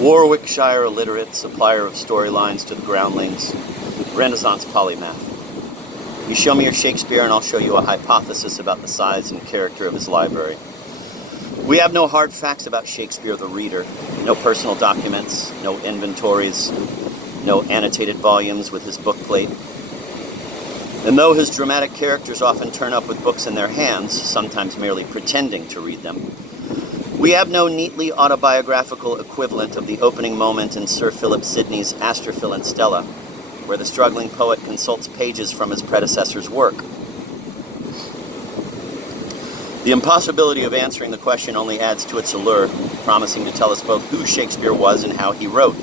Warwickshire illiterate, supplier of storylines to the groundlings, Renaissance polymath. You show me your Shakespeare and I'll show you a hypothesis about the size and character of his library. We have no hard facts about Shakespeare the reader, no personal documents, no inventories, no annotated volumes with his bookplate. And though his dramatic characters often turn up with books in their hands, sometimes merely pretending to read them, we have no neatly autobiographical equivalent of the opening moment in Sir Philip Sidney's Astrophil and Stella, where the struggling poet consults pages from his predecessor's work. The impossibility of answering the question only adds to its allure, promising to tell us both who Shakespeare was and how he wrote.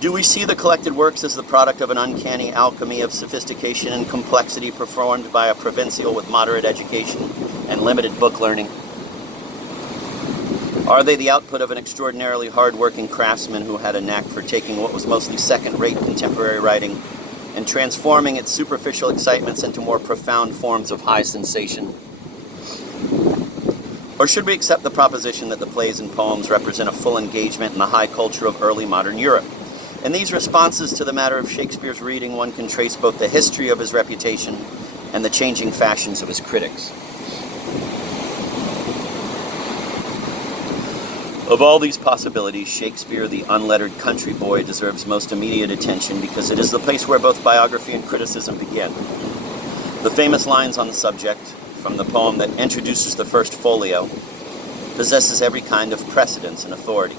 Do we see the collected works as the product of an uncanny alchemy of sophistication and complexity performed by a provincial with moderate education and limited book learning? Are they the output of an extraordinarily hard-working craftsman who had a knack for taking what was mostly second-rate contemporary writing and transforming its superficial excitements into more profound forms of high sensation? Or should we accept the proposition that the plays and poems represent a full engagement in the high culture of early modern Europe? In these responses to the matter of Shakespeare's reading, one can trace both the history of his reputation and the changing fashions of his critics. Of all these possibilities, Shakespeare, the unlettered country boy, deserves most immediate attention because it is the place where both biography and criticism begin. The famous lines on the subject, from the poem that introduces the first folio, possesses every kind of precedence and authority.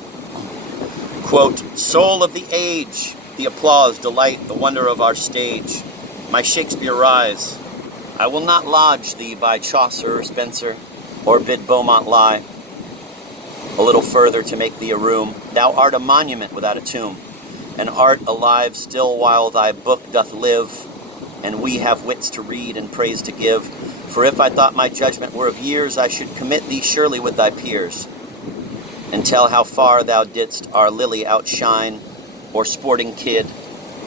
Quote, "Soul of the age, the applause, delight, the wonder of our stage, my Shakespeare rise. I will not lodge thee by Chaucer or Spencer, or bid Beaumont lie. A little further to make thee a room, thou art a monument without a tomb, and art alive still while thy book doth live, and we have wits to read and praise to give. For if I thought my judgment were of years, I should commit thee surely with thy peers, and tell how far thou didst our Lily outshine, or Sporting Kid,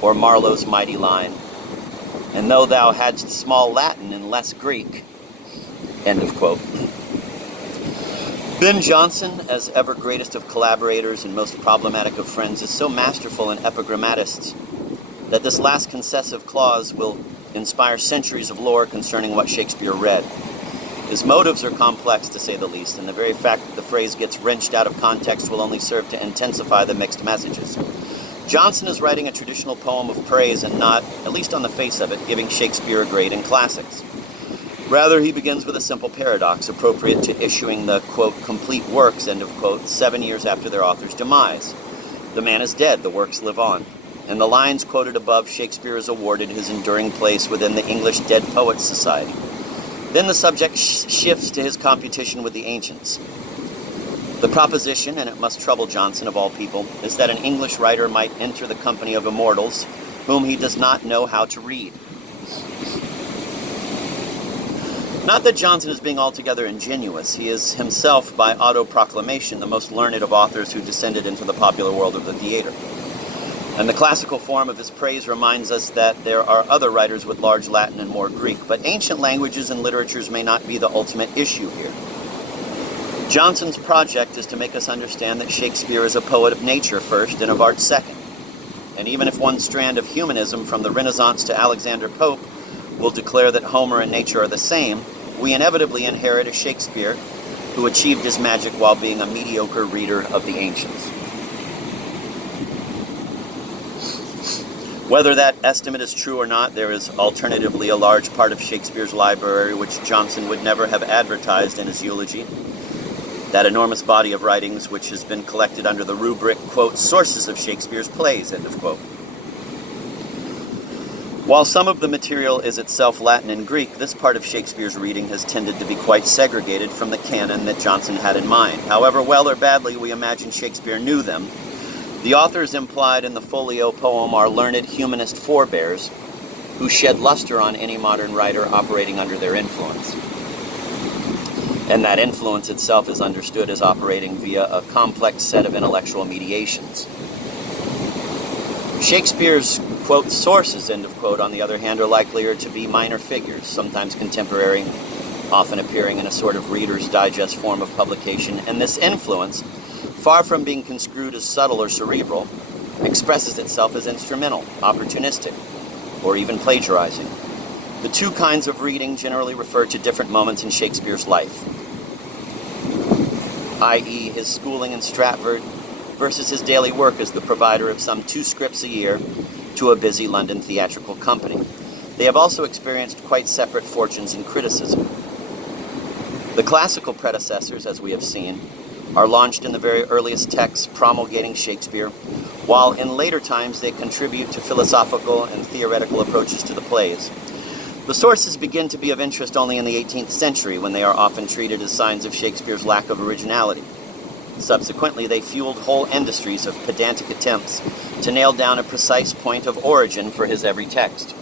or Marlowe's mighty line. And though thou hadst small Latin and less Greek." End of quote. Ben Jonson, as ever greatest of collaborators and most problematic of friends, is so masterful an epigrammatist that this last concessive clause will inspire centuries of lore concerning what Shakespeare read. His motives are complex, to say the least, and the very fact that the phrase gets wrenched out of context will only serve to intensify the mixed messages. Jonson is writing a traditional poem of praise and not, at least on the face of it, giving Shakespeare a grade in classics. Rather, he begins with a simple paradox appropriate to issuing the, quote, complete works, end of quote, 7 years after their author's demise. The man is dead, the works live on. In the lines quoted above, Shakespeare is awarded his enduring place within the English Dead Poets Society. Then the subject shifts to his competition with the ancients. The proposition, and it must trouble Jonson of all people, is that an English writer might enter the company of immortals whom he does not know how to read. Not that Jonson is being altogether ingenuous. He is himself, by autoproclamation, the most learned of authors who descended into the popular world of the theater. And the classical form of his praise reminds us that there are other writers with large Latin and more Greek, but ancient languages and literatures may not be the ultimate issue here. Jonson's project is to make us understand that Shakespeare is a poet of nature first and of art second. And even if one strand of humanism from the Renaissance to Alexander Pope will declare that Homer and nature are the same, we inevitably inherit a Shakespeare who achieved his magic while being a mediocre reader of the ancients. Whether that estimate is true or not, there is alternatively a large part of Shakespeare's library which Jonson would never have advertised in his eulogy. That enormous body of writings which has been collected under the rubric, quote, sources of Shakespeare's plays, end of quote. While some of the material is itself Latin and Greek, this part of Shakespeare's reading has tended to be quite segregated from the canon that Jonson had in mind. However well or badly we imagine Shakespeare knew them, the authors implied in the folio poem are learned humanist forebears who shed luster on any modern writer operating under their influence. And that influence itself is understood as operating via a complex set of intellectual mediations. Shakespeare's, quote, sources, end of quote, on the other hand, are likelier to be minor figures, sometimes contemporary, often appearing in a sort of Reader's Digest form of publication, and this influence far from being construed as subtle or cerebral, expresses itself as instrumental, opportunistic, or even plagiarizing. The two kinds of reading generally refer to different moments in Shakespeare's life, i.e. his schooling in Stratford versus his daily work as the provider of some 2 scripts a year to a busy London theatrical company. They have also experienced quite separate fortunes in criticism. The classical predecessors, as we have seen, are launched in the very earliest texts promulgating Shakespeare, while in later times they contribute to philosophical and theoretical approaches to the plays. The sources begin to be of interest only in the 18th century, when they are often treated as signs of Shakespeare's lack of originality. Subsequently, they fueled whole industries of pedantic attempts to nail down a precise point of origin for his every text.